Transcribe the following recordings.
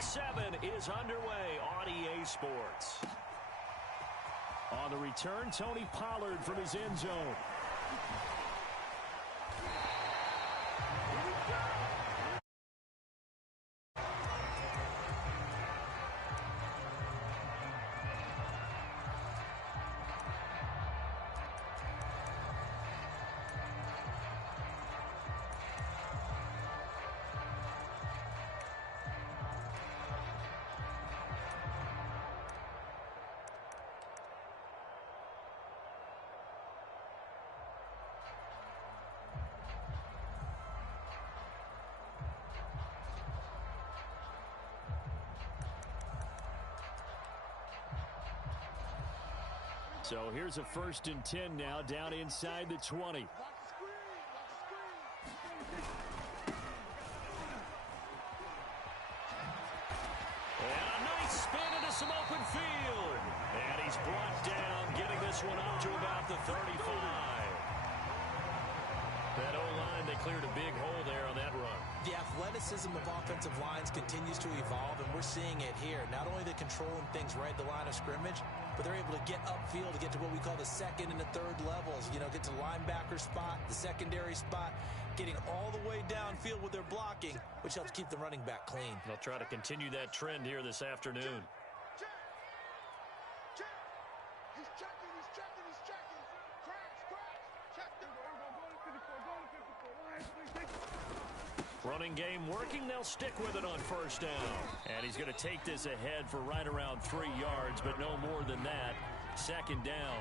Week 7 is underway on EA Sports. On the return, Tony Pollard from his end zone. So here's a 1st and 10 now, down inside the 20. And a nice spin into some open field. And he's brought down, getting this one up to about the 35. That O-line, they cleared a big hole there on that run. The athleticism of offensive lines continues to evolve, and we're seeing it here. Not only the controlling things right at the line of scrimmage, but they're able to get upfield to get to what we call the second and the third levels. You know, get to the linebacker spot, the secondary spot, getting all the way downfield with their blocking, which helps keep the running back clean. They'll try to continue that trend here this afternoon. he's checking. Cracks. Check them. Running game working. They'll stick with it on 1st down. And he's going to take this ahead for right around 3 yards, but no more than that. 2nd down.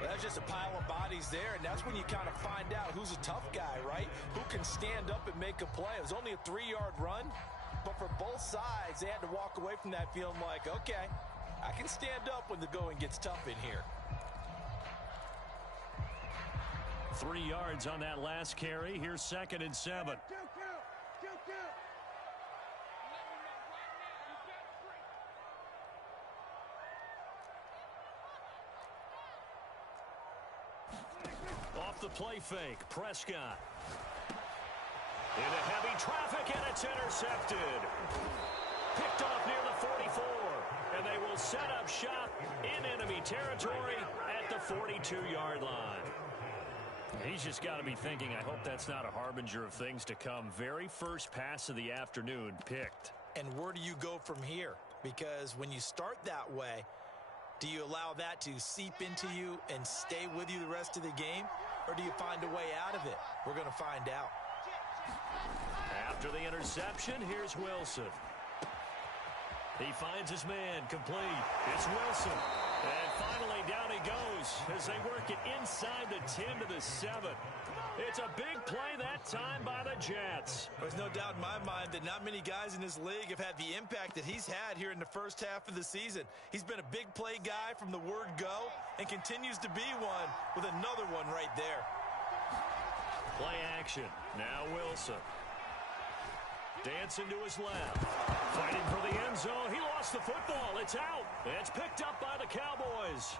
Well, that's just a pile of bodies there, and that's when you kind of find out who's a tough guy, right? Who can stand up and make a play. It was only a 3-yard run, but for both sides, they had to walk away from that feeling like, okay, I can stand up when the going gets tough in here. 3 yards on that last carry. Here's 2nd and 7. Off the play fake, Prescott. Into heavy traffic, and it's intercepted. Picked off near the 44. And they will set up shop in enemy territory at the 42-yard line. He's just got to be thinking, I hope that's not a harbinger of things to come. Very first pass of the afternoon picked. And where do you go from here? Because when you start that way, do you allow that to seep into you and stay with you the rest of the game? Or do you find a way out of it? We're going to find out. After the interception, here's Wilson. He finds his man, complete. It's Wilson. And finally, down he goes as they work it inside the 10 to the 7. It's a big play that time by the Jets. There's no doubt in my mind that not many guys in this league have had the impact that he's had here in the first half of the season. He's been a big play guy from the word go and continues to be one with another one right there. Play action. Now Wilson. Dancing to his left. Fighting for the end zone. He lost the football. It's out. It's picked up by the Cowboys.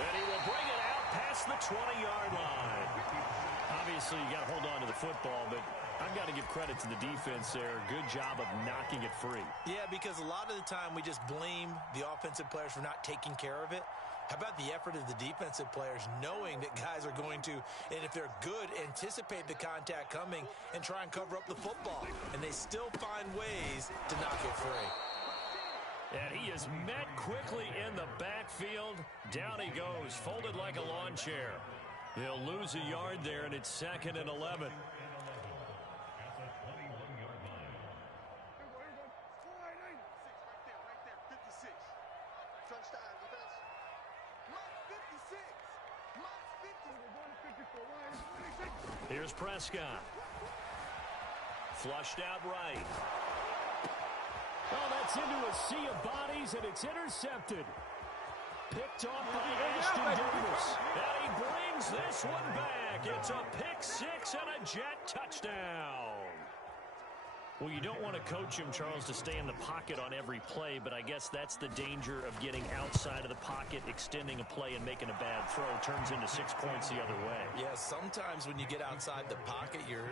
And he will bring it out past the 20-yard line. Obviously, you got to hold on to the football, but I've got to give credit to the defense there. Good job of knocking it free. Yeah, because a lot of the time we just blame the offensive players for not taking care of it. How about the effort of the defensive players knowing that guys are going to, and if they're good, anticipate the contact coming and try and cover up the football. And they still find ways to knock it free. And he is met quickly in the backfield. Down he goes, folded like a lawn chair. He'll lose a yard there, and it's 2nd and 11. Here's Prescott. Flushed out right. Oh, that's into a sea of bodies, and it's intercepted. Picked off by Ashton Davis. And he brings this one back. It's a pick six and a Jet touchdown. Well, you don't want to coach him, Charles, to stay in the pocket on every play, but I guess that's the danger of getting outside of the pocket, extending a play, and making a bad throw. Turns into 6 points the other way. Yeah, sometimes when you get outside the pocket, your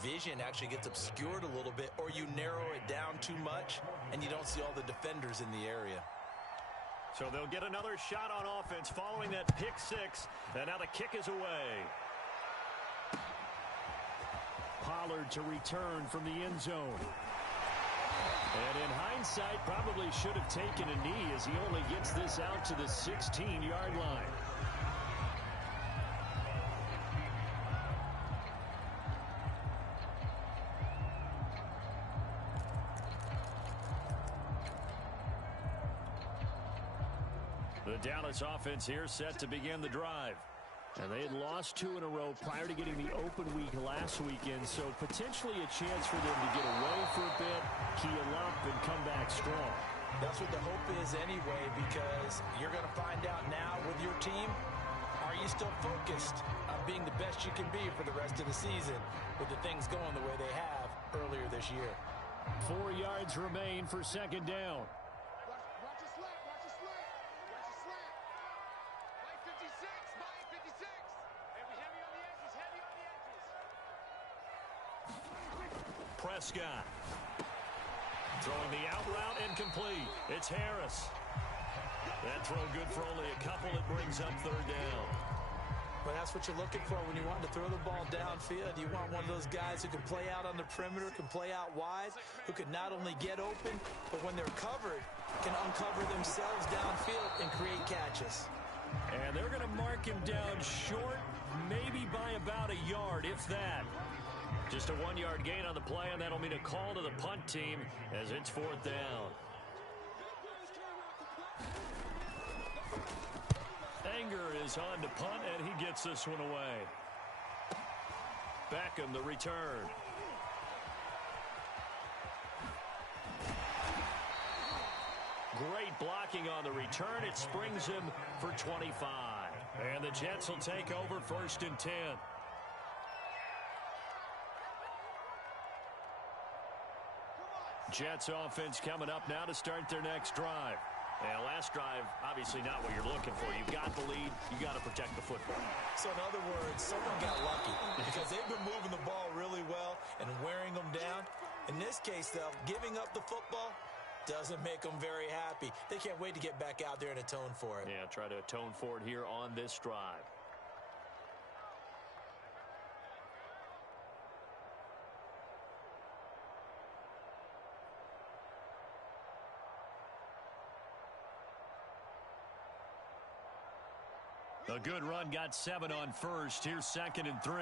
vision actually gets obscured a little bit, or you narrow it down too much, and you don't see all the defenders in the area. So they'll get another shot on offense following that pick six, and now the kick is away. Pollard to return from the end zone. And in hindsight, probably should have taken a knee as he only gets this out to the 16-yard line. The Dallas offense here set to begin the drive. And they had lost 2 in a row prior to getting the open week last weekend, so potentially a chance for them to get away for a bit, keel up, and come back strong. That's what the hope is anyway, because you're going to find out now with your team, are you still focused on being the best you can be for the rest of the season with the things going the way they have earlier this year? 4 yards remain for second down. Watch your slant, watch your slant, watch your slant. Mike 56, Mike 56. Heavy on the edges, heavy on the edges. Prescott. Throwing the out route incomplete. It's Harris. That throw good for only a couple. It brings up third down. But that's what you're looking for when you want to throw the ball downfield. You want one of those guys who can play out on the perimeter, can play out wide, who can not only get open, but when they're covered, can uncover themselves downfield and create catches. And they're going to mark him down short, maybe by about a yard, if that. Just a 1-yard gain on the play, and that'll mean a call to the punt team as it's fourth down. Anger is on to punt, and he gets this one away. Beckham, the return. Great blocking on the return. It springs him for 25. And the Jets will take over 1st and 10. Jets offense coming up now to start their next drive. And last drive, obviously not what you're looking for. You've got the lead. You got to protect the football. So in other words, someone got lucky because they've been moving the ball really well and wearing them down. In this case, though, giving up the football doesn't make them very happy. They can't wait to get back out there and atone for it. Yeah, try to atone for it here on this drive. A good run, got 7 on first. Here's 2nd and 3.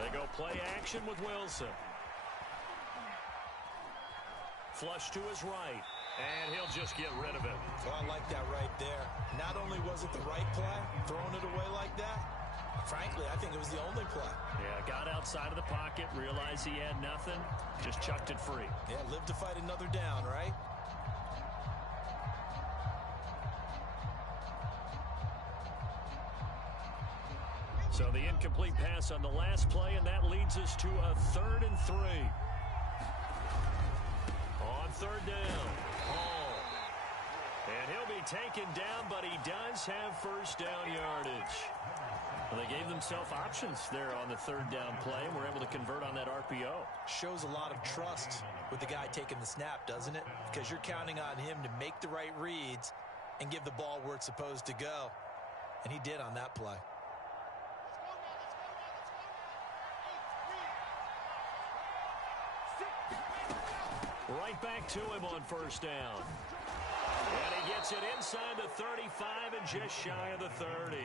They go play action with Wilson. Flush to his right, and he'll just get rid of it. Well, I like that right there. Not only was it the right play, throwing it away like that, frankly, I think it was the only play. Yeah, got outside of the pocket, realized he had nothing, just chucked it free. Yeah, live to fight another down, right? So the incomplete pass on the last play, and that leads us to a 3rd and 3. On 3rd down, Hall. And he'll be taken down, but he does have 1st down yardage. Well, they gave themselves options there on the 3rd down play, and were able to convert on that RPO. Shows a lot of trust with the guy taking the snap, doesn't it? Because you're counting on him to make the right reads and give the ball where it's supposed to go. And he did on that play. Right back to him on 1st down. And he gets it inside the 35 and just shy of the 30.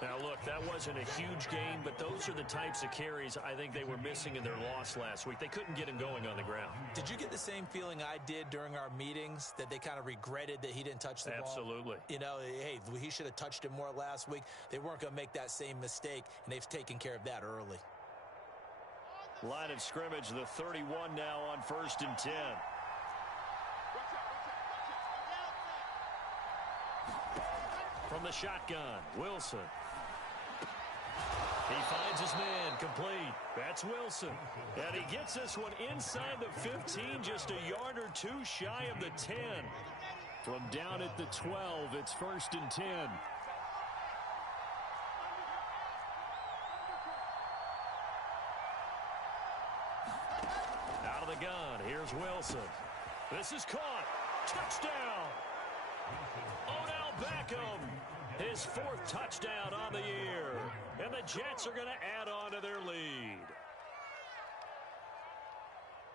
Now, look, that wasn't a huge gain, but those are the types of carries I think they were missing in their loss last week. They couldn't get him going on the ground. Did you get the same feeling I did during our meetings, that they kind of regretted that he didn't touch the ball? Absolutely. You know, hey, he should have touched it more last week. They weren't going to make that same mistake, and they've taken care of that early. Line of scrimmage, the 31 now on 1st and 10. From the shotgun, Wilson. He finds his man, complete. That's It's Wilson. And he gets this one inside the 15, just a yard or two shy of the 10. From down at the 12, it's 1st and 10. Out of the gun, here's Wilson. This is caught. Touchdown! Odell Beckham, his 4th touchdown on the year. And the Jets are going to add on to their lead.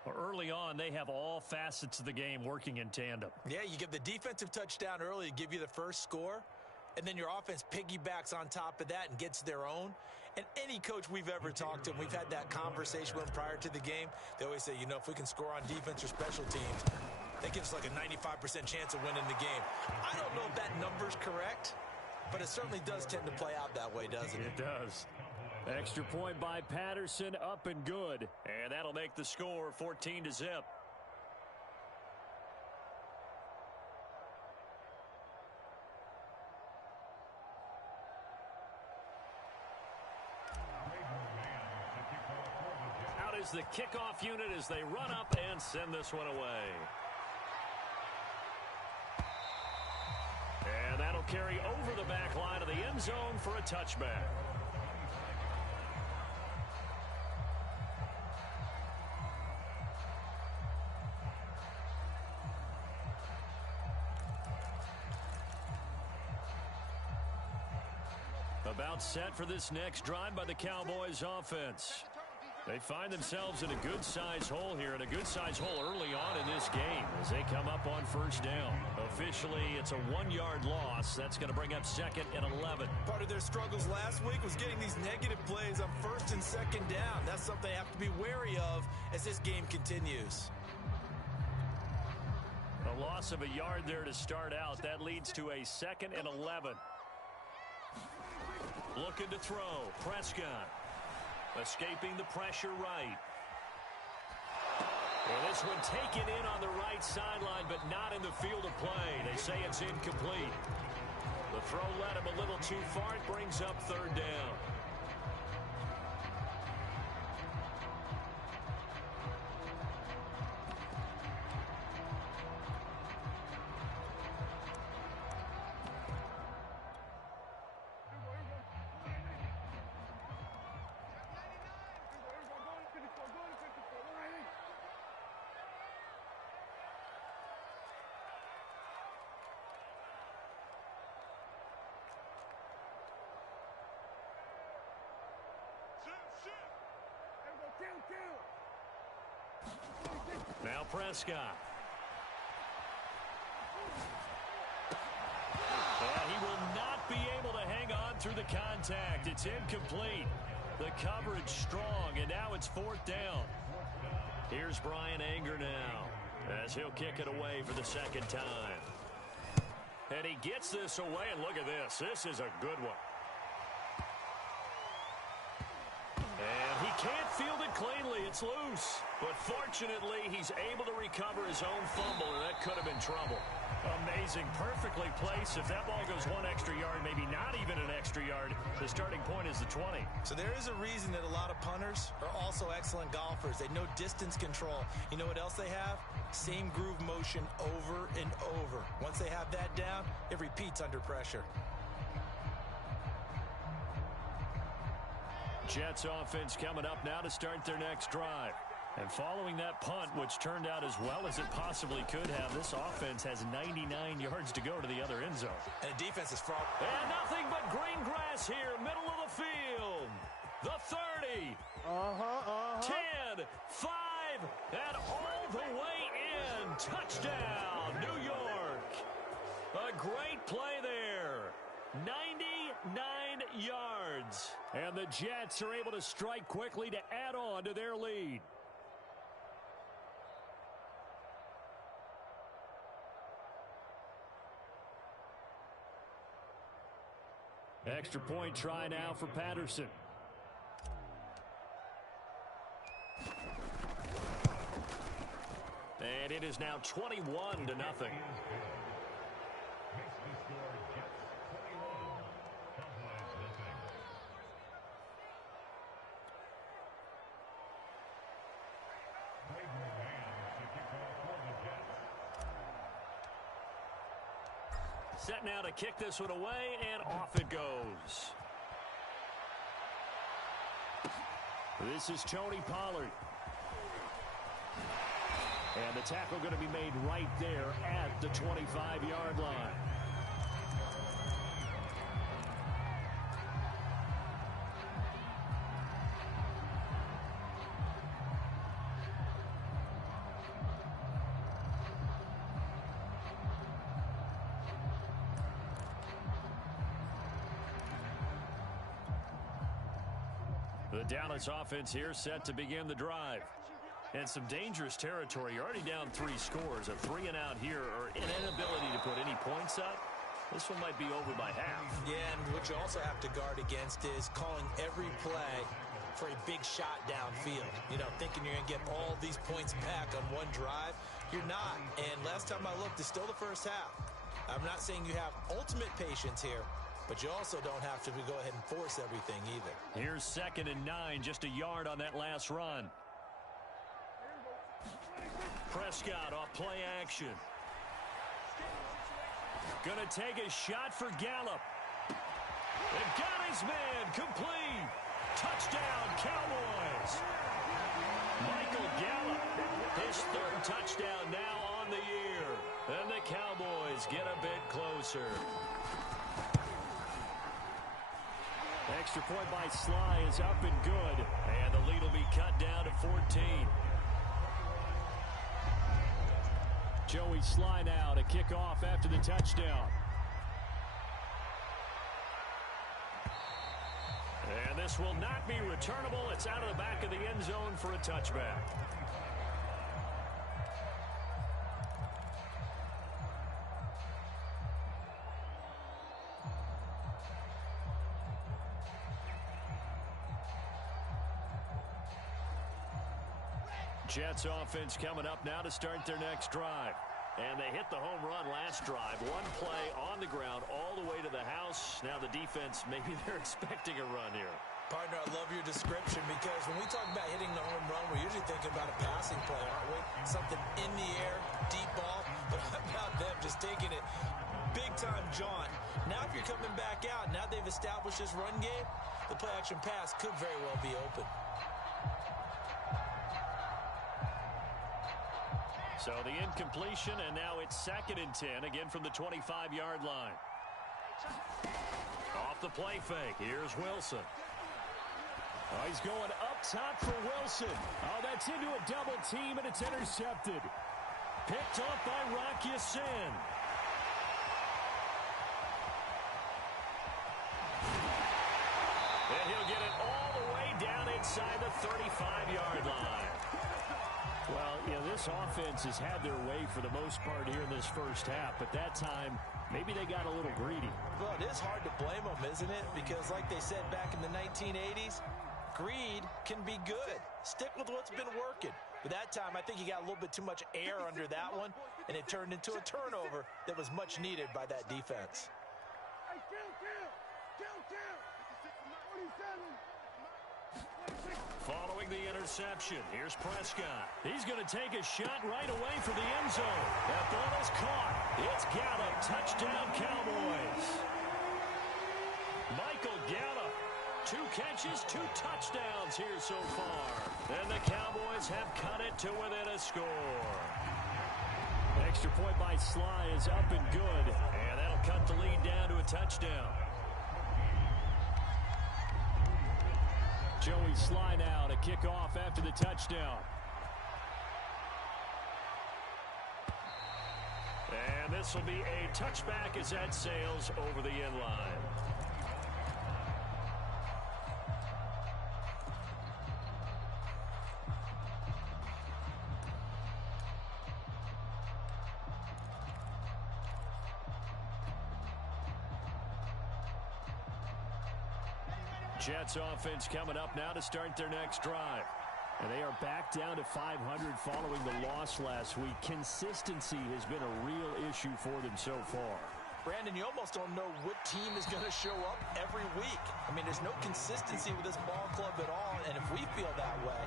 Early on, they have all facets of the game working in tandem. Yeah, you give the defensive touchdown early to give you the first score, and then your offense piggybacks on top of that and gets their own. And any coach we've ever talked to, and we've had that conversation with them prior to the game, they always say, you know, if we can score on defense or special teams, that gives us like a 95% chance of winning the game. I don't know if that number's correct, but it certainly does tend to play out that way, doesn't it? It does. Extra point by Patterson, up and good. And that'll make the score 14-0. Out is the kickoff unit as they run up and send this one away. And that'll carry over the back line of the end zone for a touchback. About set for this next drive by the Cowboys offense. They find themselves in a good-sized hole here, and a good-sized hole early on in this game as they come up on 1st down. Officially, it's a 1-yard loss. That's going to bring up 2nd and 11. Part of their struggles last week was getting these negative plays on 1st and 2nd down. That's something they have to be wary of as this game continues. A loss of a yard there to start out. That leads to a 2nd and 11. Looking to throw. Prescott. Escaping the pressure right. Well, this one taken in on the right sideline, but not in the field of play. They say it's incomplete. The throw led him a little too far. It brings up 3rd down. Now Prescott. And he will not be able to hang on through the contact. It's incomplete. The coverage strong, and now it's 4th down. Here's Brian Anger now as he'll kick it away for the 2nd time. And he gets this away, and look at this. This is a good one. And he can't field it cleanly. It's loose. But fortunately, he's able to recover his own fumble, and that could have been trouble. Amazing. Perfectly placed. If that ball goes 1 extra yard, maybe not even an extra yard, the starting point is the 20. So there is a reason that a lot of punters are also excellent golfers. They know distance control. You know what else they have? Same groove motion over and over. Once they have that down, it repeats under pressure. Jets offense coming up now to start their next drive. And following that punt, which turned out as well as it possibly could have, this offense has 99 yards to go to the other end zone. And the defense is far. And nothing but green grass here, middle of the field. The 30. 10, 5, and all the way in. Touchdown, New York. A great play there. 99 yards. And the Jets are able to strike quickly to add on to their lead. Extra point try now for Patterson. And it is now 21-0. Set now to kick this one away, and off it goes. This is Tony Pollard. And the tackle going to be made right there at the 25-yard line. The Dallas offense here set to begin the drive. And some dangerous territory. You're already down 3 scores. A 3-and-out here, or an inability to put any points up. This one might be over by half. Yeah, and what you also have to guard against is calling every play for a big shot downfield. You know, thinking you're going to get all these points back on one drive. You're not. And last time I looked, it's still the first half. I'm not saying you have ultimate patience here, but you also don't have to go ahead and force everything either. Here's 2nd and 9, just a yard on that last run. Prescott off play action. Gonna take a shot for Gallup. And got his man complete. Touchdown, Cowboys. Michael Gallup, his 3rd touchdown now on the year. And the Cowboys get a bit closer. Extra point by Sly is up and good. And the lead will be cut down to 14. Joey Sly now to kick off after the touchdown. And this will not be returnable. It's out of the back of the end zone for a touchback. Jets offense coming up now to start their next drive. And they hit the home run last drive. One play on the ground all the way to the house. Now the defense, maybe they're expecting a run here. Partner, I love your description because when we talk about hitting the home run, we're usually thinking about a passing play, aren't we? Something in the air, deep ball. But how about them just taking it big time, John? Now if you're coming back out, now they've established this run game, the play-action pass could very well be open. So the incompletion, and now it's 2nd and 10, again from the 25-yard line. Off the play fake, here's Wilson. Oh, he's going up top for Wilson. Oh, that's into a double team, and it's intercepted. Picked off by Rock Ya-Sin. And he'll get it all the way down inside the 35-yard line. Well, you know, this offense has had their way for the most part here in this first half, but that time, maybe they got a little greedy. Well, it is hard to blame them, isn't it? Because like they said back in the 1980s, greed can be good. Stick with what's been working. But that time, I think he got a little bit too much air under that one, and it turned into a turnover that was much needed by that defense. Following the interception, here's Prescott. He's going to take a shot right away for the end zone. That ball is caught. It's Gallup. Touchdown, Cowboys. Michael Gallup. 2 catches, 2 touchdowns here so far. And the Cowboys have cut it to within a score. Extra point by Sly is up and good. And that'll cut the lead down to a touchdown. Joey Sly now to kick off after the touchdown. And this will be a touchback as that sails over the end line. Jets offense coming up now to start their next drive. And they are back down to 500 following the loss last week. Consistency has been a real issue for them so far. Brandon, you almost don't know what team is going to show up every week. I mean, there's no consistency with this ball club at all, and if we feel that way,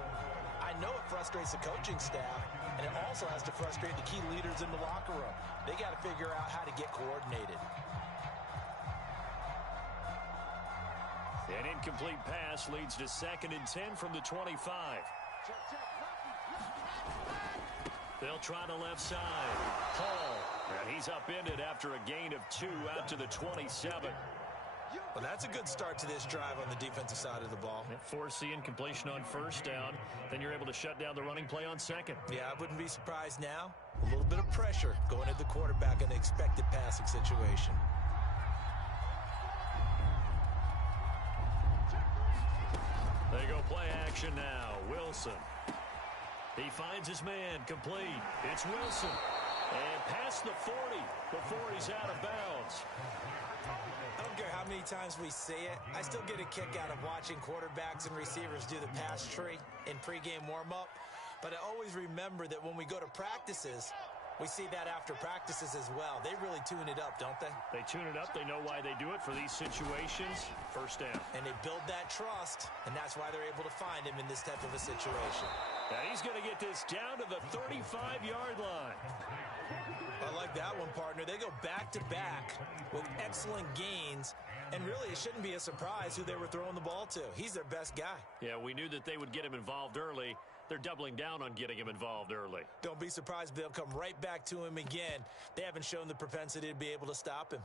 I know it frustrates frustrates the coaching staff, and it also has to frustrate the key leaders in the locker room. They got to figure out how to get coordinated. An incomplete pass leads to 2nd and 10 from the 25. They'll try the left side. Paul, and he's upended after a gain of 2 out to the 27. Well, that's a good start to this drive on the defensive side of the ball. Forcing completion on 1st down. Then you're able to shut down the running play on 2nd. Yeah, I wouldn't be surprised now. A little bit of pressure going at the quarterback in the expected passing situation. They go play action now. Wilson. He finds his man, complete. It's Wilson. And past the 40 before he's out of bounds. I don't care how many times we say it, I still get a kick out of watching quarterbacks and receivers do the pass tree in pregame warm-up. But I always remember that when we go to practices, we see that after practices as well. They really tune it up, don't they? They tune it up. They know why they do it for these situations. 1st down. And they build that trust, and that's why they're able to find him in this type of a situation. And he's going to get this down to the 35-yard line. I like that one, partner. They go back-to-back with excellent gains, and really it shouldn't be a surprise who they were throwing the ball to. He's their best guy. Yeah, we knew that they would get him involved early. They're doubling down on getting him involved early. Don't be surprised if they'll come right back to him again. They haven't shown the propensity to be able to stop him.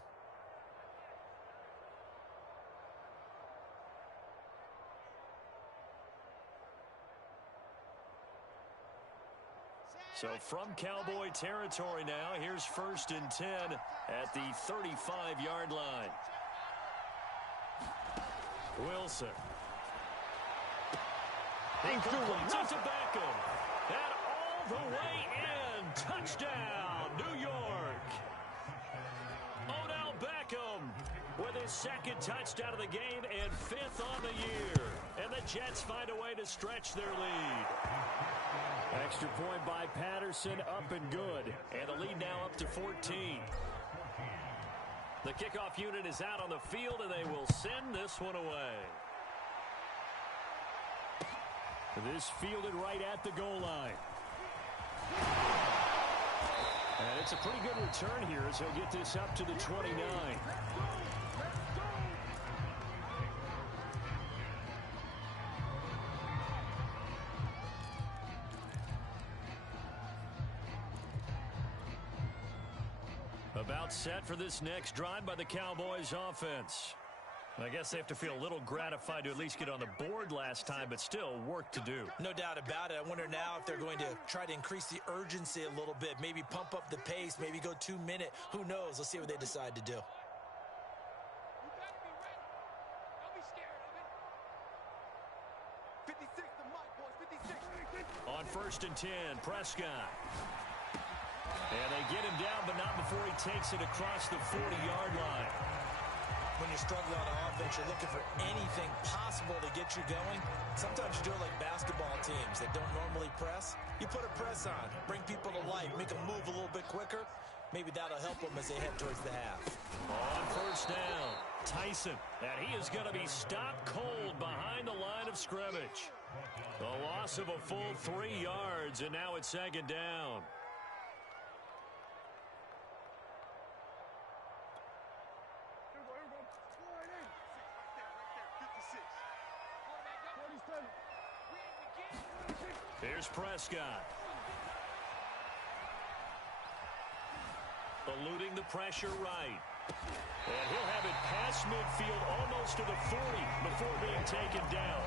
So from Cowboy territory now, here's 1st and 10 at the 35-yard line. Wilson. He completes it to Beckham. And all the way in. Touchdown, New York. Odell Beckham with his 2nd touchdown of the game and 5th on the year. And the Jets find a way to stretch their lead. Extra point by Patterson, up and good. And the lead now up to 14. The kickoff unit is out on the field, and they will send this one away. This fielded right at the goal line. And it's a pretty good return here as he'll get this up to the 29. About set for this next drive by the Cowboys offense. I guess they have to feel a little gratified to at least get on the board last time, but still work to do. No doubt about it. I wonder now if they're going to try to increase the urgency a little bit, maybe pump up the pace, maybe go 2-minute. Who knows? Let's see what they decide to do. You gotta be ready. Don't be scared of it. 56 the mic, boys. 56. On 1st and 10, Prescott. And they get him down, but not before he takes it across the 40-yard line. When you're struggling on offense, you're looking for anything possible to get you going. Sometimes you do it like basketball teams that don't normally press. You put a press on, bring people to life, make them move a little bit quicker. Maybe that'll help them as they head towards the half. On 1st down, Tyson. And he is going to be stopped cold behind the line of scrimmage. The loss of a full 3 yards, and now it's 2nd down. Here's Prescott. Eluding the pressure right. And he'll have it past midfield almost to the 40 before being taken down.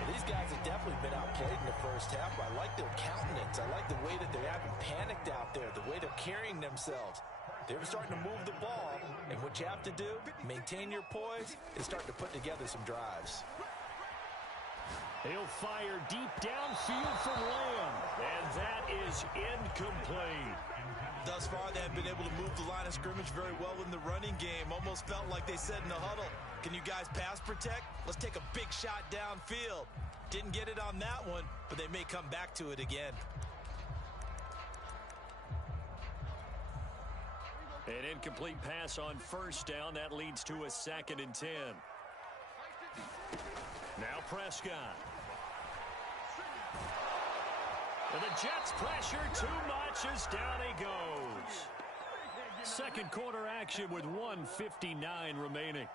Well, these guys have definitely been outplayed in the first half. I like their countenance. I like the way that they haven't panicked out there, the way they're carrying themselves. They're starting to move the ball, and what you have to do, maintain your poise, and start to put together some drives. He'll fire deep downfield from Lamb, and that is incomplete. Thus far, they have been able to move the line of scrimmage very well in the running game. Almost felt like they said in the huddle, can you guys pass protect? Let's take a big shot downfield. Didn't get it on that one, but they may come back to it again. An incomplete pass on 1st down. That leads to a 2nd and 10. Now Prescott. And the Jets pressure too much as down he goes. Second quarter action with 1:59 remaining.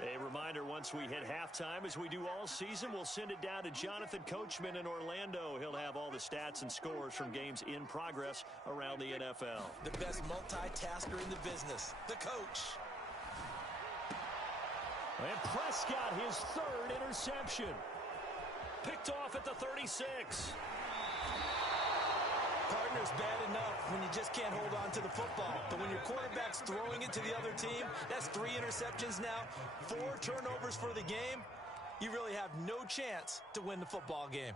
A reminder, once we hit halftime, as we do all season, we'll send it down to Jonathan Coachman in Orlando. He'll have all the stats and scores from games in progress around the NFL. The best multitasker in the business, the coach. And Prescott, his third interception. Picked off at the 36. Partner's bad enough when you just can't hold on to the football. But when your quarterback's throwing it to the other team, that's 3 interceptions now, 4 turnovers for the game. You really have no chance to win the football game.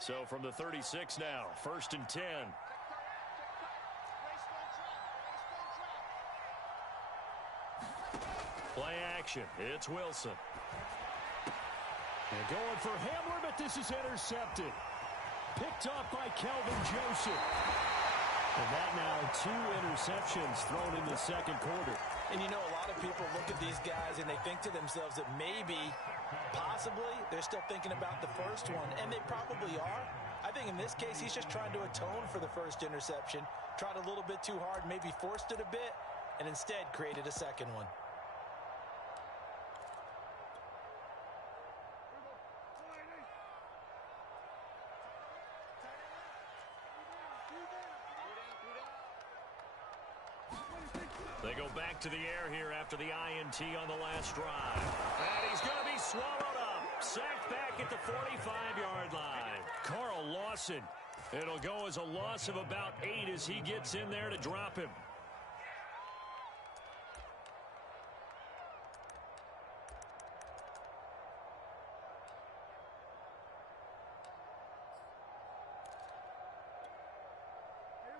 So from the 36 now, 1st and 10. Play action. It's Wilson. And going for Hamler, but this is intercepted. Picked off by Kelvin Joseph. And that now 2 interceptions thrown in the second quarter. And you know, a lot of people look at these guys and they think to themselves that maybe, possibly, they're still thinking about the first one. And they probably are. I think in this case, he's just trying to atone for the first interception. Tried a little bit too hard, maybe forced it a bit, and instead created a second one. They go back to the air here after the INT on the last drive. And he's going to be swallowed up. Sacked back at the 45-yard line. Carl Lawson. It'll go as a loss of about 8 as he gets in there to drop him.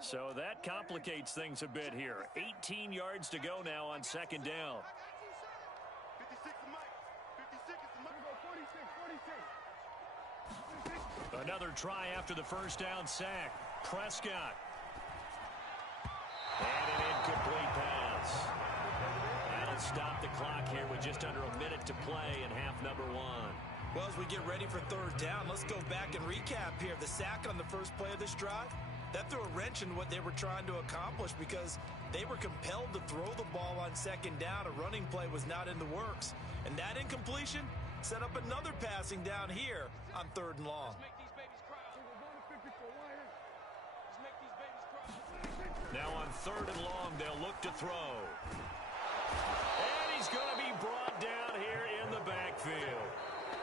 So that complicates things a bit here. 18 yards to go now on second down. 56 is Mike. 56 is Mike. 46. Another try after the first down sack. Prescott. And an incomplete pass. That'll stop the clock here with just under a minute to play in half number 1. Well, as we get ready for third down, let's go back and recap here. The sack on the first play of this drive, that threw a wrench in what they were trying to accomplish because they were compelled to throw the ball on second down. A running play was not in the works. And that incompletion set up another passing down here on third and long. Now on third and long, they'll look to throw. And he's going to be brought down here in the backfield.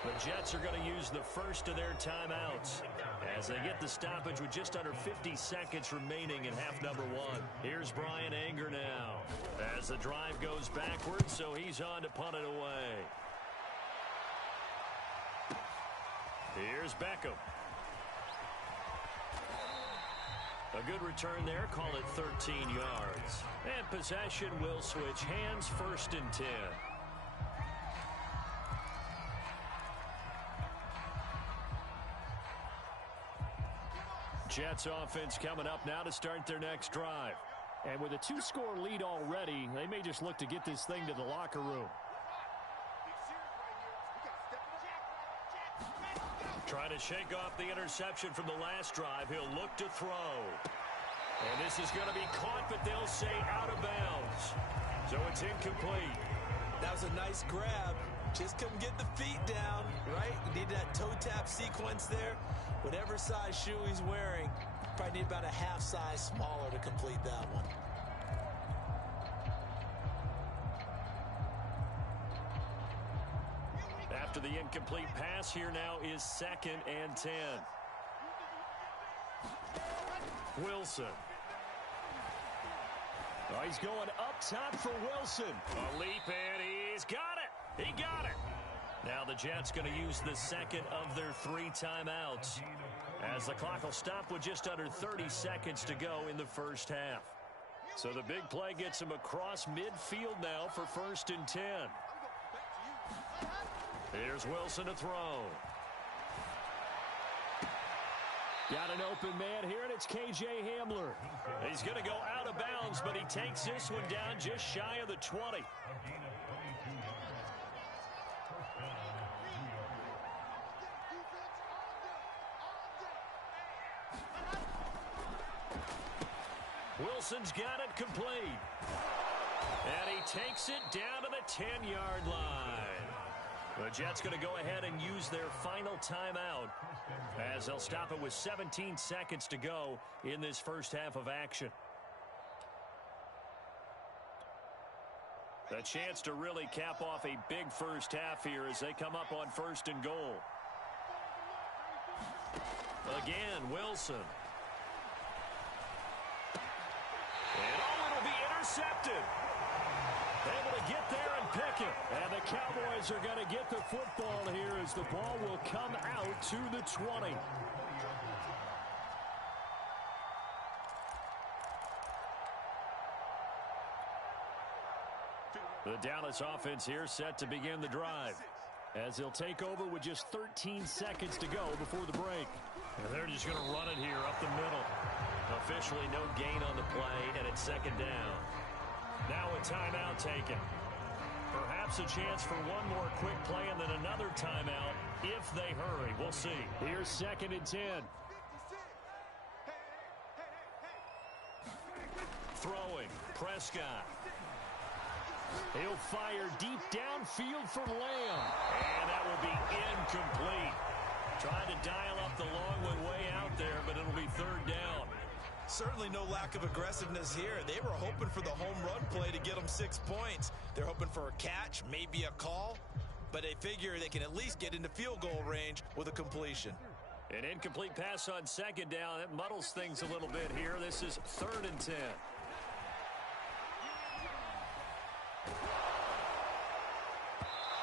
The Jets are going to use the first of their timeouts as they get the stoppage with just under 50 seconds remaining in half number 1. Here's Brian Anger now as the drive goes backwards, so he's on to punt it away. Here's Beckham. A good return there, call it 13 yards. And possession will switch hands, 1st and 10. Jets offense coming up now to start their next drive. And with a 2-score lead already, they may just look to get this thing to the locker room. Trying to shake off the interception from the last drive. He'll look to throw. And this is going to be caught, but they'll say out of bounds. So it's incomplete. That was a nice grab. Just couldn't get the feet down, right? Need that toe tap sequence there. Whatever size shoe he's wearing, probably need about a half size smaller to complete that one. After the incomplete pass, here now is 2nd and 10. Wilson. Oh, he's going up top for Wilson. A leap, and he's got it. He got it. Now the Jets going to use the second of their 3 timeouts as the clock will stop with just under 30 seconds to go in the first half. So the big play gets him across midfield now for 1st and 10. Here's Wilson to throw. Got an open man here, and it's K.J. Hamler. He's going to go out of bounds, but he takes this one down just shy of the 20. Wilson's got it complete. And he takes it down to the 10-yard line. The Jets going to go ahead and use their final timeout as they'll stop it with 17 seconds to go in this first half of action. A chance to really cap off a big first half here as they come up on 1st and goal. Again, Wilson. And it'll be intercepted. Able to get there and pick it. And the Cowboys are going to get the football here as the ball will come out to the 20. The Dallas offense here set to begin the drive as they'll take over with just 13 seconds to go before the break. And they're just going to run it here up the middle. Officially no gain on the play, and it's 2nd down. Now a timeout taken. Perhaps a chance for one more quick play and then another timeout if they hurry. We'll see. Here's 2nd and 10. Throwing. Prescott. He'll fire deep downfield for Lamb. And that will be incomplete. Trying to dial up the long one way out there, but it'll be 3rd down. Certainly no lack of aggressiveness here. They were hoping for the home run play to get them 6 points. They're hoping for a catch, maybe a call, but they figure they can at least get into field goal range with a completion. An incomplete pass on 2nd down. That muddles things a little bit here. This is 3rd and 10.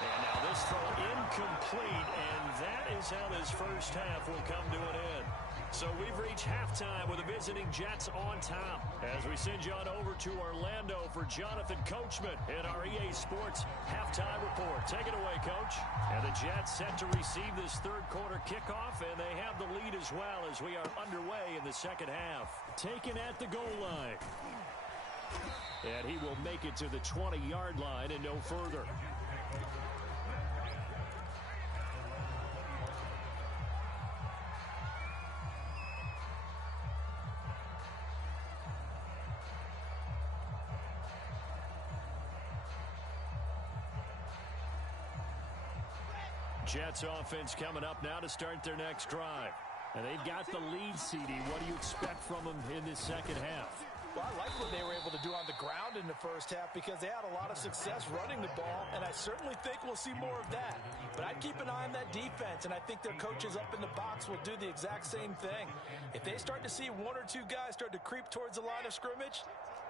And now this throw incomplete, and that is how this first half will come to an end. So we've reached halftime with the visiting Jets on top. As we send you on over to Orlando for Jonathan Coachman in our EA Sports halftime report. Take it away, Coach. And the Jets set to receive this 3rd quarter kickoff, and they have the lead as well as we are underway in the 2nd half. Taken at the goal line. And he will make it to the 20-yard line and no further. Jets offense coming up now to start their next drive. And they've got the lead, CD. What do you expect from them in this 2nd half? Well, I like what they were able to do on the ground in the first half because they had a lot of success running the ball, and I certainly think we'll see more of that. But I'd keep an eye on that defense, and I think their coaches up in the box will do the exact same thing. If they start to see 1 or 2 guys start to creep towards the line of scrimmage,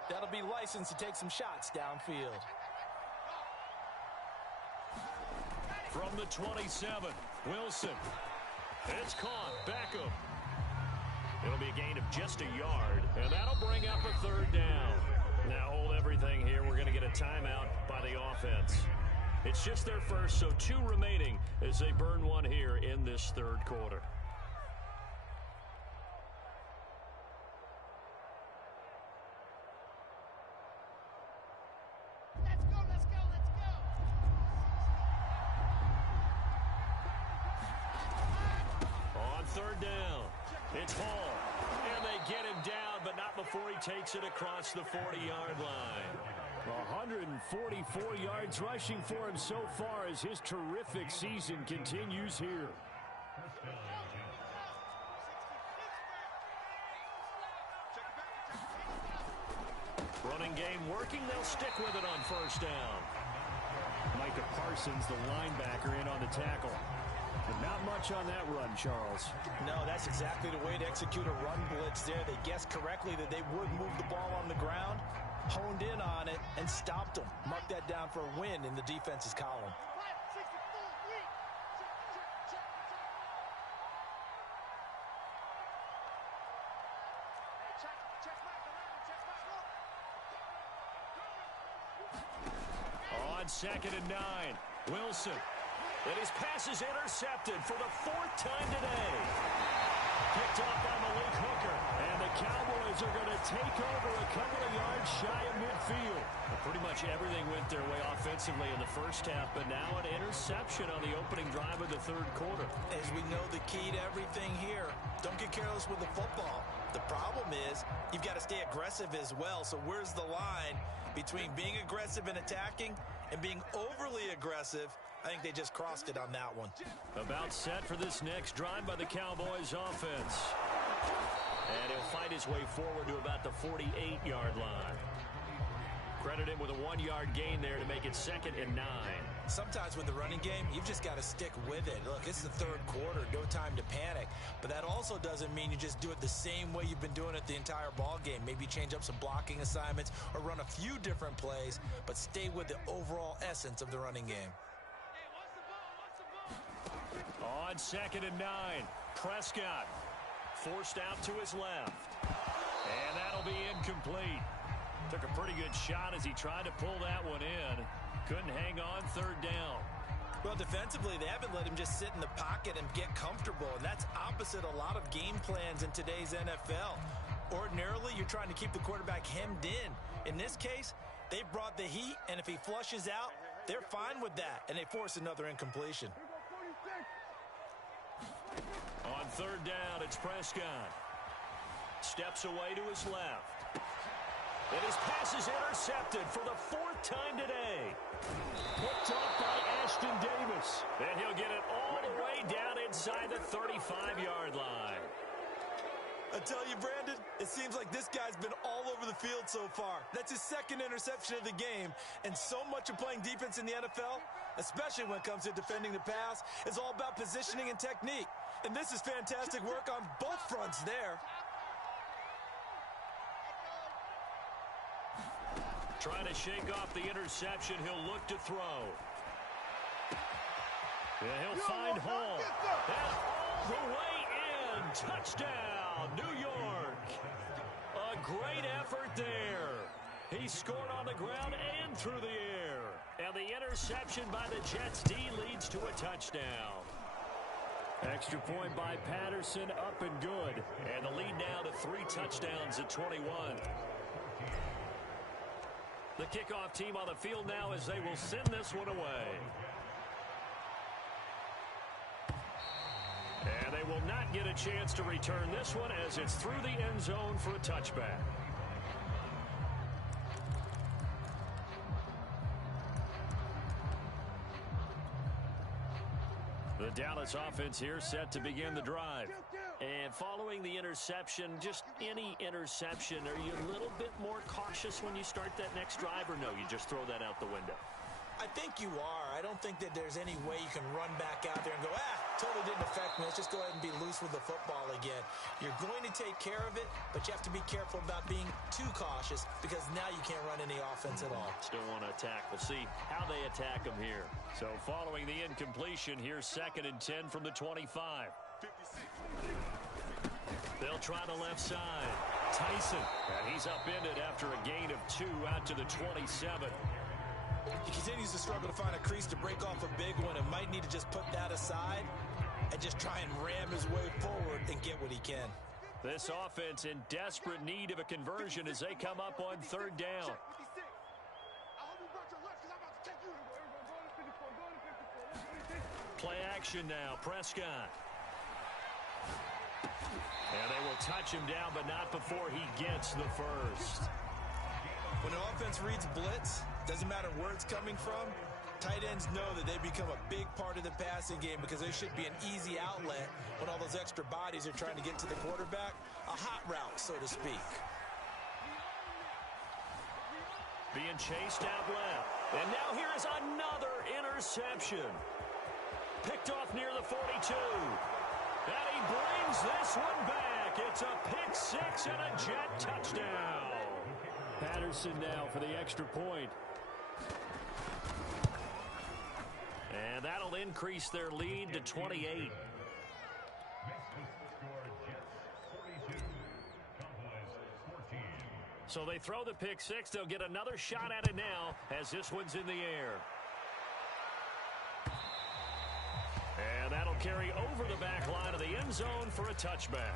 that'll be licensed to take some shots downfield. From the 27, Wilson. It's caught. Beckham. It'll be a gain of just a yard, and that'll bring up a 3rd down. Now hold everything here. We're going to get a timeout by the offense. It's just their first, so 2 remaining as they burn one here in this 3rd quarter. On 3rd down, it's Hall. And they get him down, but not before he takes it across the 40-yard line. 144 yards rushing for him so far as his terrific season continues here. Running game working. They'll stick with it on 1st down. Micah Parsons, the linebacker, in on the tackle. But not much on that run, Charles. No, that's exactly the way to execute a run blitz there. They guessed correctly that they would move the ball on the ground, honed in on it, and stopped them. Mark that down for a win in the defense's column. On 2nd and 9, Wilson. And his pass is intercepted for the 4th time today. Picked off by Malik Hooker. And the Cowboys are going to take over a couple of yards shy of midfield. Well, pretty much everything went their way offensively in the first half, but now an interception on the opening drive of the third quarter. As we know, the key to everything here, don't get careless with the football. The problem is you've got to stay aggressive as well. So where's the line between being aggressive and attacking and being overly aggressive? I think they just crossed it on that one. About set for this next drive by the Cowboys offense. And he'll fight his way forward to about the 48-yard line. Credit him with a 1-yard gain there to make it 2nd and 9. Sometimes with the running game, you've just got to stick with it. Look, it's the third quarter, no time to panic. But that also doesn't mean you just do it the same way you've been doing it the entire ball game. Maybe change up some blocking assignments or run a few different plays, but stay with the overall essence of the running game. On 2nd and 9, Prescott forced out to his left. And that'll be incomplete. Took a pretty good shot as he tried to pull that one in. Couldn't hang on 3rd down. Well, defensively, they haven't let him just sit in the pocket and get comfortable, and that's opposite a lot of game plans in today's NFL. Ordinarily, you're trying to keep the quarterback hemmed in. In this case, they brought the heat, and if he flushes out, they're fine with that, and they force another incompletion. On 3rd down, it's Prescott. Steps away to his left. And his pass is intercepted for the 4th time today. Picked off by Ashton Davis. And he'll get it all the way down inside the 35-yard line. I tell you, Brandon, it seems like this guy's been all over the field so far. That's his 2nd interception of the game. And so much of playing defense in the NFL, especially when it comes to defending the pass, is all about positioning and technique. And this is fantastic work on both fronts there. Trying to shake off the interception. He'll look to throw. Yeah, he'll find Hall. And all the way in. Touchdown, New York. A great effort there. He scored on the ground and through the air. And the interception by the Jets D leads to a touchdown. Extra point by Patterson, up and good. And the lead now to 3 touchdowns at 21. The kickoff team on the field now as they will send this one away. And they will not get a chance to return this one as it's through the end zone for a touchback. The Dallas offense here set to begin the drive. And following the interception, just any interception, are you a little bit more cautious when you start that next drive, or no, you just throw that out the window? I think you are. I don't think that there's any way you can run back out there and go, totally didn't affect me. Let's just go ahead and be loose with the football again. You're going to take care of it, but you have to be careful about being too cautious because now you can't run any offense at all. Still want to attack. We'll see how they attack them here. So following the incompletion, here's 2nd and 10 from the 25. They'll try the left side. Tyson, and he's upended after a gain of 2 out to the 27. He continues to struggle to find a crease to break off a big one and might need to just put that aside and just try and ram his way forward and get what he can. This offense in desperate need of a conversion as they come up on 3rd down. Play action now, Prescott. And they will touch him down, but not before he gets the first. When an offense reads blitz, doesn't matter where it's coming from, tight ends know that they become a big part of the passing game because they should be an easy outlet when all those extra bodies are trying to get to the quarterback. A hot route, so to speak. Being chased out left. And now here is another interception. Picked off near the 42. And he brings this one back. It's a pick-6 and a Jet touchdown. Patterson now for the extra point. And that'll increase their lead to 28. So they throw the pick-6. They'll get another shot at it now as this one's in the air. And that'll carry over the back line of the end zone for a touchback.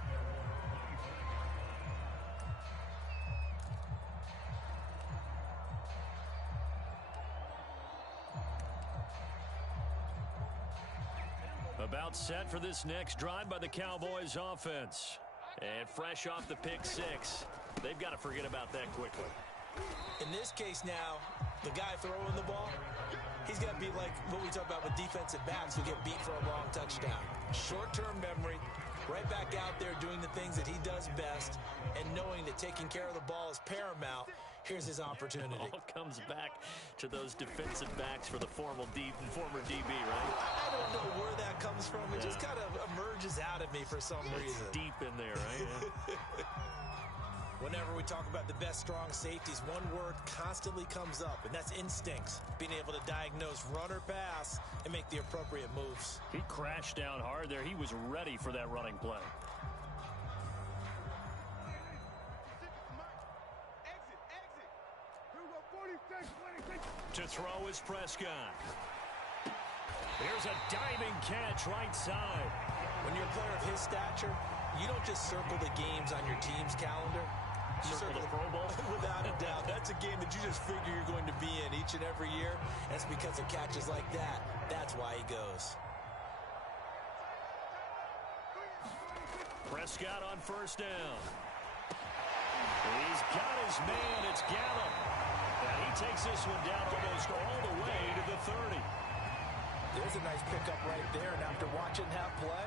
about set for this next drive by the Cowboys offense. And fresh off the pick six, they've got to forget about that quickly. In this case now, the guy throwing the ball, he's got to be like what we talk about with defensive backs who get beat for a long touchdown. Short-term memory, right back out there doing the things that he does best, and knowing that taking care of the ball is paramount. Here's his opportunity. It all comes back to those defensive backs for the former DB, right? I don't know where that comes from. It just kind of emerges out of me for some reason. Deep in there, right? Yeah. Whenever we talk about the best strong safeties, one word constantly comes up, and that's instincts. Being able to diagnose run or pass and make the appropriate moves. He crashed down hard there. He was ready for that running play. To throw is Prescott. Here's a diving catch right side. When you're a player of his stature, you don't just circle the games on your team's calendar. You circle the Pro Bowl? Without a doubt. That's a game that you just figure you're going to be in each and every year. That's because of catches like that. That's why he goes. Prescott on first down. He's got his man. It's Gallup. And he takes this one down almost all the way to the 30. There's a nice pickup right there. And after watching that play,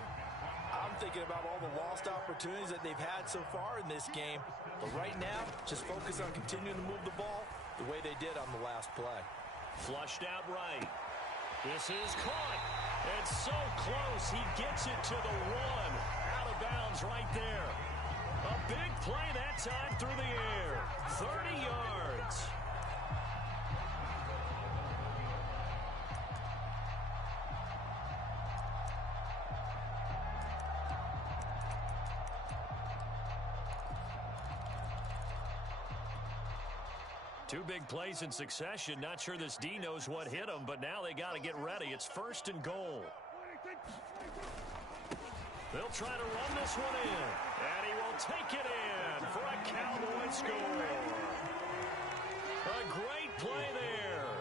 I'm thinking about all the lost opportunities that they've had so far in this game. But right now, just focus on continuing to move the ball the way they did on the last play. Flushed out right. This is caught. It's so close. He gets it to the one. Out of bounds right there. A big play that time through the air. 30 yards. Two big plays in succession. Not sure this D knows what hit him, but now they got to get ready. It's first and goal. They'll try to run this one in, and he will take it in for a Cowboy score. A great play there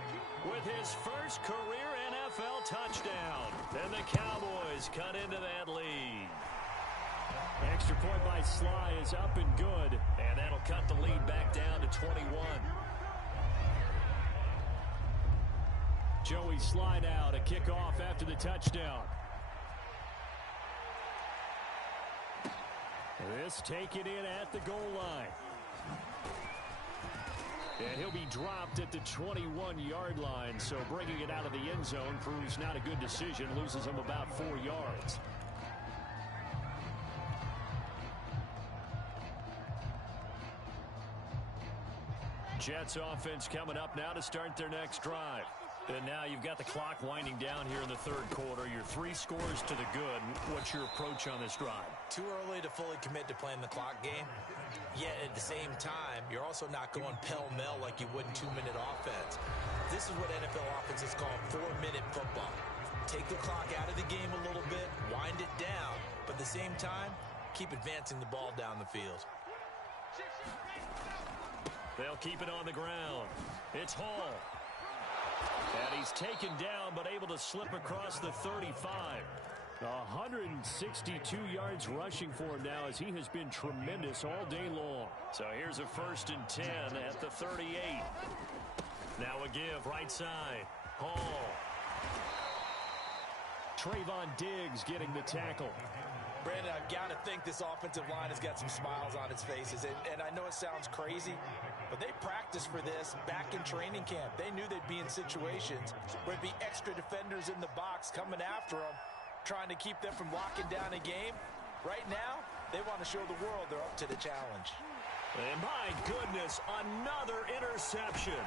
with his first career NFL touchdown, and the Cowboys cut into that lead. Extra point by Sly is up and good, and that'll cut the lead back down to 21. Joey Sly now to kick off after the touchdown. This taken in at the goal line. And he'll be dropped at the 21-yard line, so bringing it out of the end zone proves not a good decision. Loses him about 4 yards. Jets offense coming up now to start their next drive. And now you've got the clock winding down here in the third quarter. You're 3 scores to the good. What's your approach on this drive? Too early to fully commit to playing the clock game. Yet at the same time, you're also not going pell-mell like you would in 2-minute offense. This is what NFL offenses call 4-minute football. Take the clock out of the game a little bit, wind it down, but at the same time, keep advancing the ball down the field. They'll keep it on the ground. It's Hall. And he's taken down, but able to slip across the 35. 162 yards rushing for him now, as he has been tremendous all day long. So here's a 1st and 10 at the 38. Now a give right side. Hall. Trayvon Diggs getting the tackle. Brandon, I've got to think this offensive line has got some smiles on its faces. And I know it sounds crazy, but they practiced for this back in training camp. They knew they'd be in situations where there'd be extra defenders in the box coming after them, trying to keep them from locking down a game. Right now, they want to show the world they're up to the challenge. And my goodness, another interception.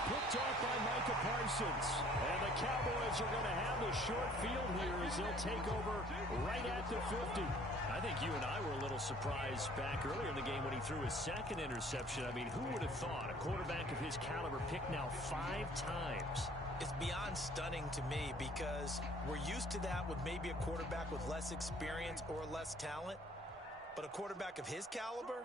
Picked off by Micah Parsons. And the Cowboys are going to have the short field here as they'll take over right at the 50. I think you and I were a little surprised back earlier in the game when he threw his second interception. I mean, who would have thought a quarterback of his caliber picked now 5 times? It's beyond stunning to me because we're used to that with maybe a quarterback with less experience or less talent. But a quarterback of his caliber,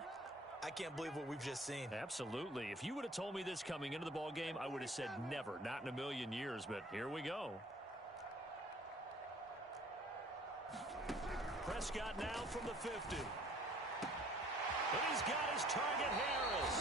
I can't believe what we've just seen. Absolutely. If you would have told me this coming into the ball game, I would have said never, not in a million years. But here we go. Prescott now from the 50. But he's got his target, Harris.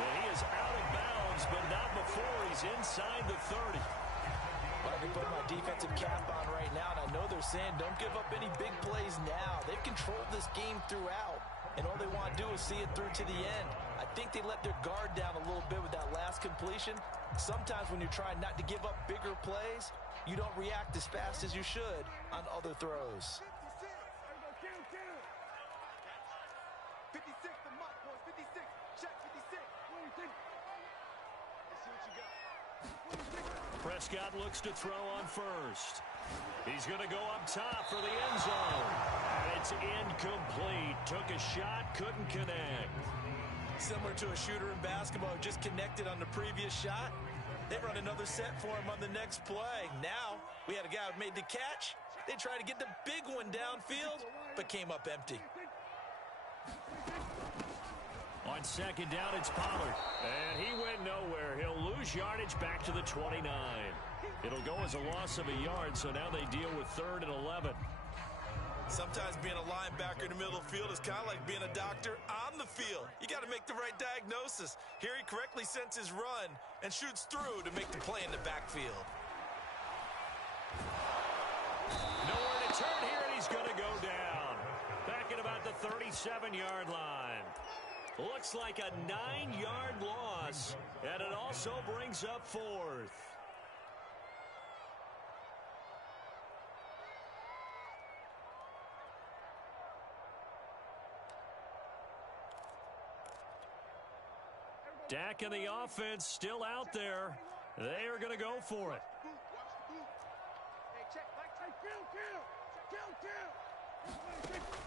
And he is out of bounds, but not before he's inside the 30. Well, I can put my defensive cap on right now, and I know they're saying don't give up any big plays now. They've controlled this game throughout, and all they want to do is see it through to the end. I think they let their guard down a little bit with that last completion. Sometimes when you're trying not to give up bigger plays, you don't react as fast as you should on other throws. 56, the mark, boys. 56. Check 56. Let's see what you got. Prescott looks to throw on first. He's going to go up top for the end zone. And it's incomplete. Took a shot, couldn't connect. Similar to a shooter in basketball who just connected on the previous shot. They run another set for him on the next play. Now, we had a guy who made the catch. They tried to get the big one downfield, but came up empty. On second down, it's Pollard. And he went nowhere. He'll lose yardage back to the 29. It'll go as a loss of a yard, so now they deal with 3rd and 11. Sometimes being a linebacker in the middle of the field is kind of like being a doctor on the field. You got to make the right diagnosis. Here he correctly sends his run and shoots through to make the play in the backfield. Nowhere to turn here, and he's going to go down. Back at about the 37-yard line. Looks like a 9-yard loss, and it also brings up 4th. Dak and the offense still out there. They are going to go for it.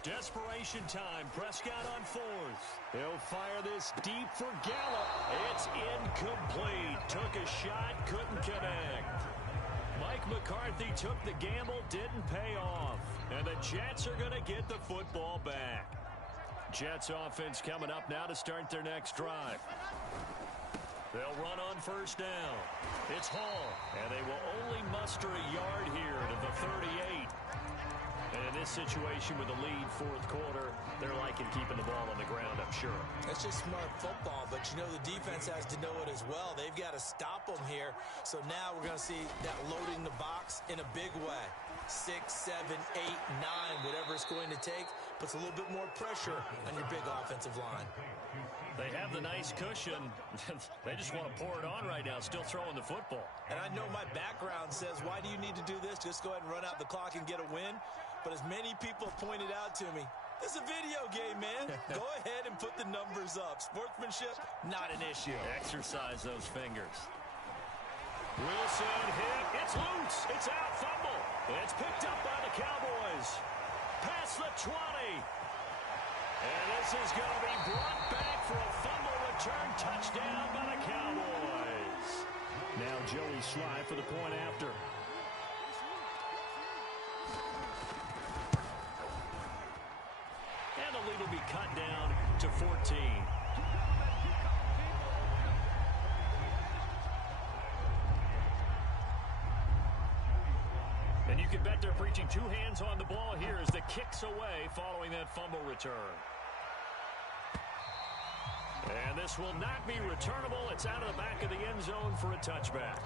Desperation time. Prescott on 4th. He'll fire this deep for Gallup. It's incomplete. Took a shot, couldn't connect. Mike McCarthy took the gamble, didn't pay off. And the Jets are going to get the football back. Jets offense coming up now to start their next drive. They'll run on first down. It's Hall, and they will only muster a yard here to the 38. And in this situation with a lead 4th quarter, they're liking keeping the ball on the ground, I'm sure. That's just smart football, but you know the defense has to know it as well. They've got to stop them here. So now we're going to see that loading the box in a big way. 6, 7, 8, 9, whatever it's going to take, puts a little bit more pressure on your big offensive line. They have the nice cushion. They just want to pour it on right now, still throwing the football. And I know my background says, why do you need to do this? Just go ahead and run out the clock and get a win. But as many people pointed out to me, this is a video game, man. Go ahead and put the numbers up. Sportsmanship, not an issue. Exercise those fingers. Wilson hit. It's loose. It's out. Fumble. It's picked up by the Cowboys. Past the 20. And this is going to be brought back for a fumble return touchdown by the Cowboys. Now Joey Sly for the point after. And the lead will be cut down to 14. And you can bet they're preaching 2 hands on the ball here as the kick's away following that fumble return. And this will not be returnable. It's out of the back of the end zone for a touchback.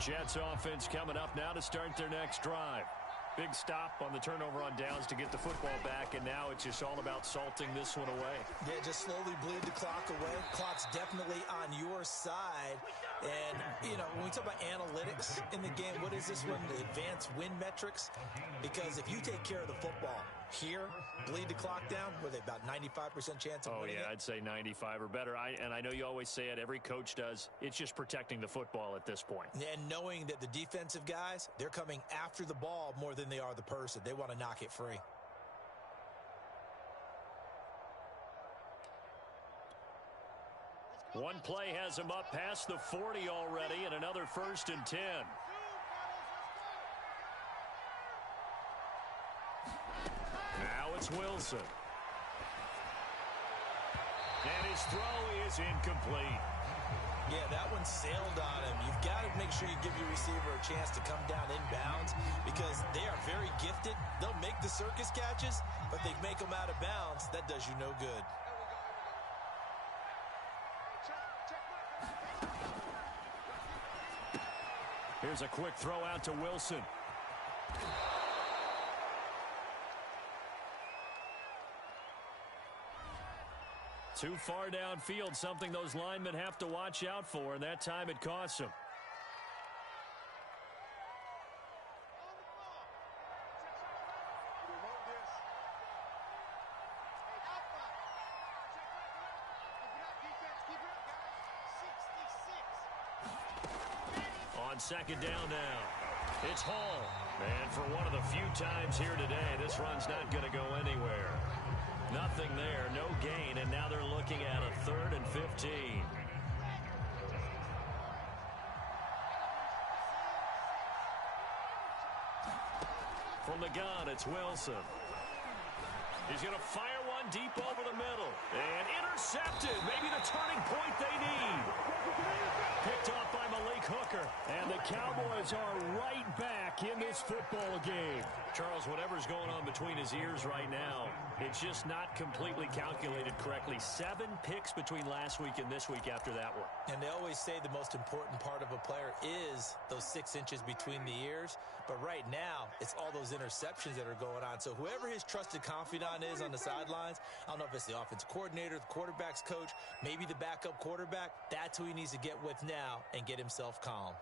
Jets offense coming up now to start their next drive. Big stop on the turnover on downs to get the football back, and now it's just all about salting this one away. Yeah, just slowly bleed the clock away. Clock's definitely on your side. And, you know, when we talk about analytics in the game, what is this one? The advanced win metrics? Because if you take care of the football here, bleed the clock down, what are they, about 95% chance of winning it? I'd say 95 or better. And I know you always say it, every coach does. It's just protecting the football at this point. And knowing that the defensive guys, they're coming after the ball more than they are the person. They want to knock it free. One play has him up past the 40 already, and another 1st and 10. Now it's Wilson. And his throw is incomplete. Yeah, that one sailed on him. You've got to make sure you give your receiver a chance to come down inbounds because they are very gifted. They'll make the circus catches, but they make them out of bounds. That does you no good. Here's a quick throw out to Wilson. Too far downfield, something those linemen have to watch out for, and that time it costs them. On second down now, it's Hall. And for one of the few times here today, this run's not going to go anywhere. Nothing there, no gain, and now they're looking at a 3rd and 15. From the gun, it's Wilson. He's going to fire one deep over the middle. And intercepted. Maybe the turning point they need. Picked off by Malik Hooker. And the Cowboys are right back in this football game. Charles, whatever's going on between his ears right now, it's just not completely calculated correctly. 7 picks between last week and this week after that one. And they always say the most important part of a player is those 6 inches between the ears. But right now, it's all those interceptions that are going on. So whoever his trusted confidant is on the sidelines, I don't know if it's the offense coordinator, the quarterback's coach, maybe the backup quarterback, that's who he needs to get with now and get himself calm.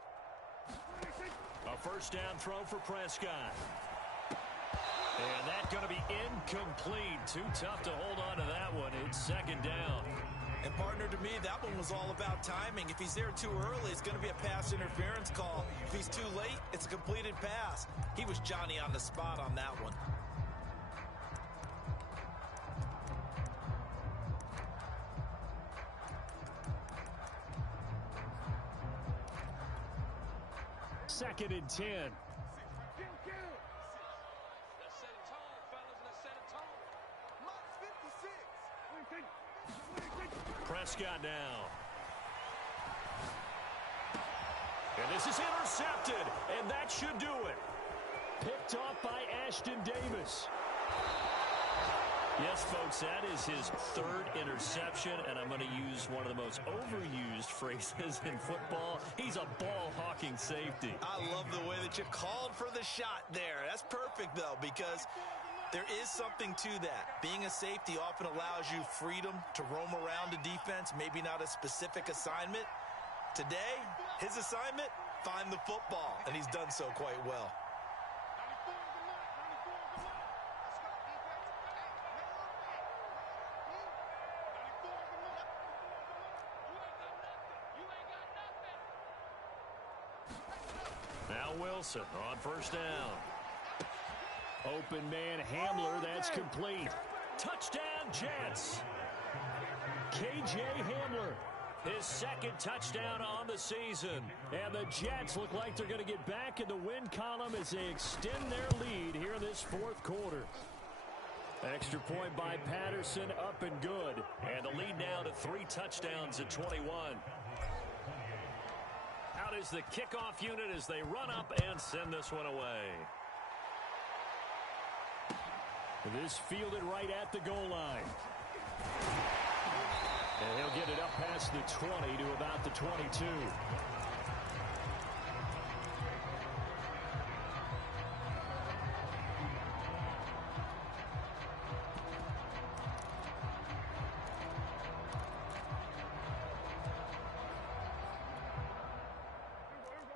A first down throw for Prescott. And that's going to be incomplete. Too tough to hold on to that one. It's second down. And partner, to me, that one was all about timing. If he's there too early, it's going to be a pass interference call. If he's too late, it's a completed pass. He was Johnny on the spot on that one. Second and 10. Prescott now. And this is intercepted, and that should do it. Picked off by Ashton Davis. Yes, folks, that is his 3rd interception, and I'm going to use one of the most overused phrases in football. He's a ball-hawking safety. I love the way that you called for the shot there. That's perfect, though, because there is something to that. Being a safety often allows you freedom to roam around the defense, maybe not a specific assignment. Today, his assignment, find the football, and he's done so quite well. Now Wilson on first down. Open man Hamler, that's complete. Touchdown Jets. KJ Hamler, his 2nd touchdown on the season. And the Jets look like they're going to get back in the win column as they extend their lead here in this 4th quarter. Extra point by Patterson, up and good. And the lead now to 3 touchdowns at 21. Out is the kickoff unit as they run up and send this one away. This fielded right at the goal line. And he'll get it up past the 20 to about the 22.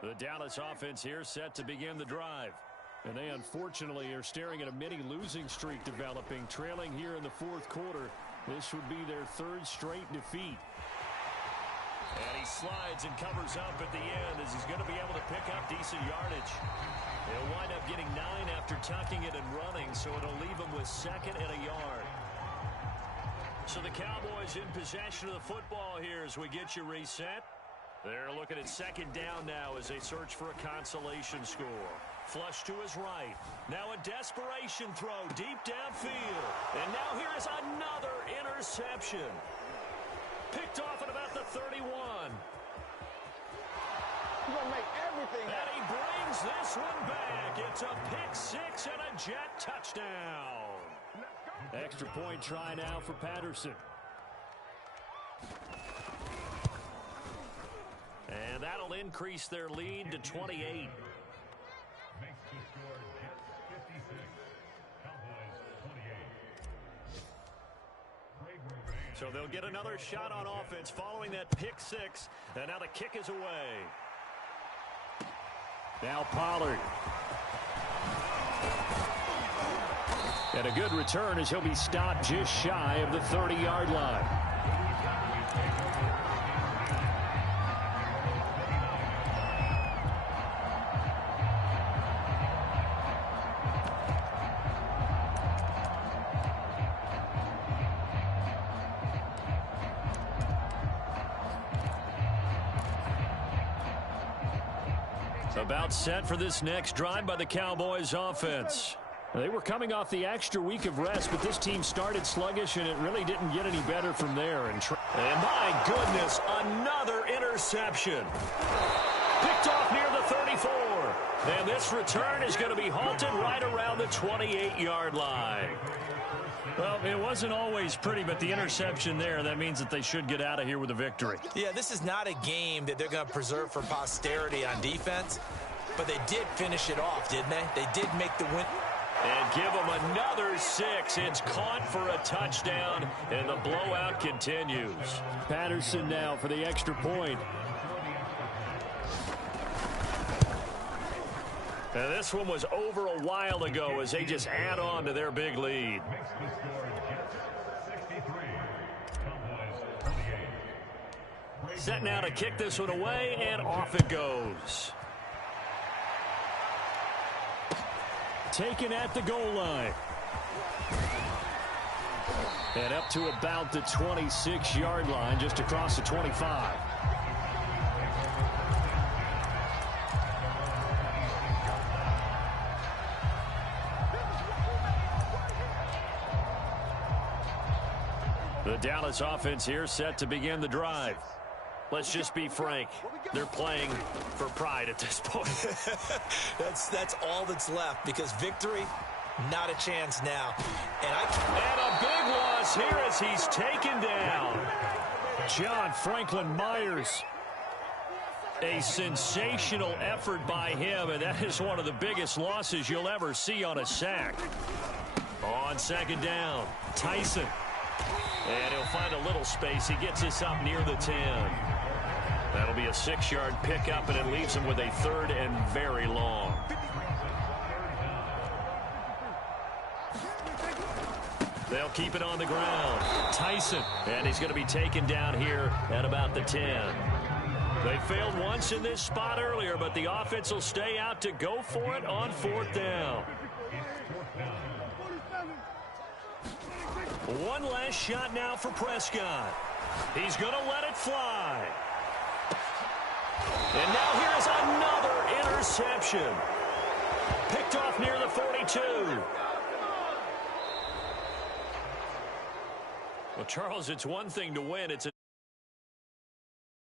The Dallas offense here set to begin the drive. And they unfortunately are staring at a mini losing streak developing, trailing here in the 4th quarter. This would be their 3rd straight defeat. And he slides and covers up at the end as he's going to be able to pick up decent yardage. He'll wind up getting 9 after tucking it and running, so it'll leave him with 2nd and a yard. So the Cowboys in possession of the football here as we get you reset. They're looking at 2nd down now as they search for a consolation score. Flush to his right. Now a desperation throw deep downfield. And now here is another interception. Picked off at about the 31. He's going to make everything And happen. he brings this one back. It's a pick six and a Jet touchdown. Extra point try now for Patterson. And that'll increase their lead to 28. So they'll get another shot on offense following that pick six. And now the kick is away. Now Pollard. And a good return as he'll be stopped just shy of the 30-yard line. About set for this next drive by the Cowboys offense. They were coming off the extra week of rest, but this team started sluggish, and it really didn't get any better from there. And my goodness, another interception. Picked off near the 34. And this return is going to be halted right around the 28-yard line. Well, it wasn't always pretty, but the interception there, that means that they should get out of here with a victory. Yeah, this is not a game that they're going to preserve for posterity on defense, but they did finish it off, didn't they? They did make the win. And give them another 6. It's caught for a touchdown, and the blowout continues. Patterson now for the extra point. And this one was over a while ago as they just add on to their big lead. Set now to kick this one away, and off it goes. Taken at the goal line. And up to about the 26-yard line, just across the 25. The Dallas offense here set to begin the drive. Let's just be frank. They're playing for pride at this point. That's all that's left, because victory, not a chance now. And a big loss here as he's taken down. John Franklin Myers. A sensational effort by him, and that is one of the biggest losses you'll ever see on a sack. On second down, Tyson. And he'll find a little space. He gets this up near the 10. That'll be a 6-yard pickup, and it leaves him with a 3rd and very long. They'll keep it on the ground. Tyson, and he's going to be taken down here at about the 10. They failed once in this spot earlier, but the offense will stay out to go for it on 4th down. One last shot now for Prescott. He's going to let it fly. And now here is another interception. Picked off near the 42. Well, Charles, it's one thing to win. It's